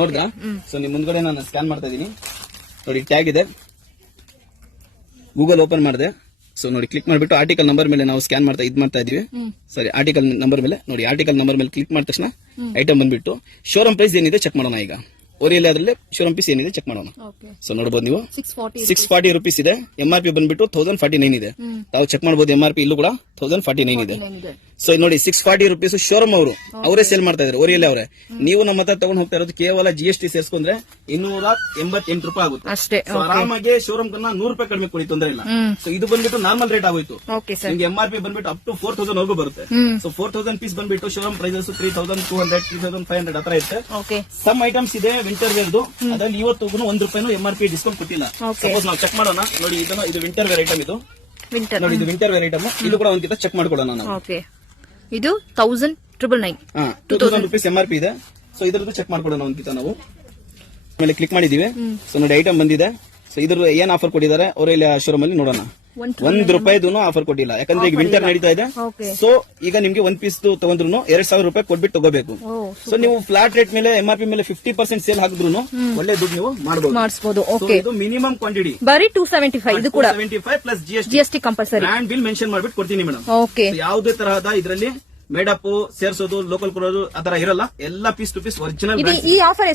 ನೋಡಿದ್ರಾ? ಸೊ ನಿಮ್ ಮುಂದ್ಗಡೆ ನಾನು ಸ್ಕ್ಯಾನ್ ಮಾಡ್ತಾ ಇದೀನಿ ನೋಡಿ, ಟ್ಯಾಗ್ ಇದೆ, ಗೂಗಲ್ ಓಪನ್ ಮಾಡಿದೆ. ಸೊ ನೋಡಿ, ಕ್ಲಿಕ್ ಮಾಡಿಬಿಟ್ಟು ಆರ್ಟಿಕಲ್ ನಂಬರ್ ಮೇಲೆ ನಾವು ಸ್ಕ್ಯಾನ್ ಮಾಡ್ತಾ ಇದೀವಿ. ಸರಿ, ಆರ್ಟಿಕಲ್ ನಂಬರ್ ಮೇಲೆ ನೋಡಿ, ಆರ್ಟಿಕಲ್ ನಂಬರ್ ಮೇಲೆ ಕ್ಲಿಕ್ ಮಾಡಿದ ತಕ್ಷಣ ಐಟಮ್ ಬಂದ್ಬಿಟ್ಟು ಶೋರೂಮ್ ಪ್ರೈಸ್ ಏನಿದೆ ಚೆಕ್ ಮಾಡೋಣ. ಈಗ ಓರಿಯಲ್ಲಿ ಅದರಲ್ಲಿ ಶೋರೂಮ್ ಪೀಸ್ ಏನಿದೆ ಚೆಕ್ ಮಾಡೋಣ. ಸೊ ನೋಡಬಹುದು ನೀವು 640 ರುಪೀಸ್ ಇದೆ. MRP ಬಂದ್ಬಿಟ್ಟು 1049 ಇದೆ. ತಾವು ಚೆಕ್ ಮಾಡಬಹುದು, MRP ಇಲ್ಲೂ ಕೂಡ 1049 ಇದೆ. ಸೊ ನೋಡಿ, 640 ರುಪೀಸ್ ಶೋರೂಮ್ ಅವರೇ ಸೇಲ್ ಮಾಡ್ತಾ ಇದ್ದಾರೆ, ಓರಿಯಲ್ಲಿ ಅವರೇ. ನೀವು ನಮ್ಮ ಹತ್ರ ತಗೊಂಡು ಹೋಗ್ತಾ ಇರೋದು ಕೇವಲ GST ಸೇರಿಸ್ಕೊಂಡ್ರೆ 288 ರೂಪಾಯಿ ಆಗುತ್ತೆ ಅಷ್ಟೇ. ಆರಾಮಾಗಿ ಶೋರೂಮ್ ಕನ್ನ 100 ರೂಪಾಯಿ ಕಡಿಮೆ ಕೊಡಿ, ತೊಂದರೆ ಇಲ್ಲ. ಸೊ ಇದು ಬಂದ್ಬಿಟ್ಟು ನಾರ್ಮಲ್ ರೇಟ್ ಆಗೋಯ್ತು. ನಿಮಗೆ MRP ಬಂದ್ಬಿಟ್ಟು ಅಪ್ ಟು 4000 ವರೆಗೂ ಬರುತ್ತೆ. ಸೊ 4000 ಪೀಸ್ ಬಂದ್ಬಿಟ್ಟು ಶೋರೂಮ್ ಪ್ರೈಸಸ್ 3200 3500 ಆತರ ಇರುತ್ತೆ. ಸಮ್ ಐಟಮ್ಸ್ ಇದೆ ವಿಂಟರ್ ವೇರ್ದು, ಅದ್ರಲ್ಲಿ ಇವತ್ತು 1 ರೂಪಾಯಿನೂ MRP ಡಿಸ್ಕೌಂಟ್ ಕೊಟ್ಟಿಲ್ಲ. ಸಪೋಸ್ ನಾವು ಚೆಕ್ ಮಾಡೋಣ ನೋಡಿ, ಇದು ವಿಂಟರ್ ವೇರ್ ಐಟಮ್, ಇದು ನೋಡಿ, ಇದು ವಿಂಟರ್ ವೇರ್ ಐಟಮ್. ಇದು ಕೂಡ ಒಂದ್ಕಿತ ಚೆಕ್ ಮಾಡ್ಕೊಳ್ಳೋಣ ನಾವು. ಇದು 2000 ರುಪೀಸ್ MRP ಇದೆ. ಸೊ ಇದ್ರದ್ದು ಚೆಕ್ ಮಾಡ್ಕೊಳ್ಳೋಣ ಒಂದ್ಕಿತ ನಾವು. ಆಮೇಲೆ ಕ್ಲಿಕ್ ಮಾಡಿದೀವಿ. ಸೊ ನೋಡಿ, ಐಟಮ್ ಬಂದಿದೆ. ಸೊ ಇದ್ರ ಏನ್ ಆಫರ್ ಕೊಟ್ಟಿದ್ದಾರೆ ಅವರಲ್ಲಿ ಶೋರೂಮ್ ಅಲ್ಲಿ ನೋಡೋಣ. 1 ರೂಪಾಯಿದೂ ಆಫರ್ ಕೊಟ್ಟಿಲ್ಲ, ಯಾಕಂದ್ರೆ ಈಗ ವಿಂಟರ್ ನಡೀತಾ ಇದೆ. ಸೊ ಈಗ ನಿಮ್ಗೆ 1 ಪೀಸ್ ತಗೊಂಡ್ರು 2000 ರೂಪಾಯಿ ಕೊಟ್ಬಿಟ್ಟು ತಗೋಬೇಕು. ಸೊ ನೀವು ಫ್ಲಾಟ್ ರೇಟ್ ಮೇಲೆ MRP ಮೇಲೆ 50% ಸೇಲ್ ಹಾಕಿದ್ರು ಒಳ್ಳೆ ದುಡ್ಡು ನೀವು ಮಾಡಬಹುದು. ಇದು ಮಿನಿಮಮ್ ಕ್ವಾಂಟಿಟಿ ಬರೀ 275. ಇದು ಕೂಡ 275 plus GST compulsory. Brand bill mention ಮಾಡ್ಬಿಟ್ಟು ಕೊಡ್ತೀನಿ ಮೇಡಮ್. ಯಾವುದೇ ತರಹದ ಇದರಲ್ಲಿ ಮೇಡಪ್ ಸೇರ್ಸೋದು, ಲೋಕಲ್ ಕೊಡೋದು ಆತರ ಇರಲ್ಲ. ಎಲ್ಲ ಪೀಸ್ ಟು ಪೀಸ್ ಒರಿಜಿನಲ್. ಈ ಆಫರ್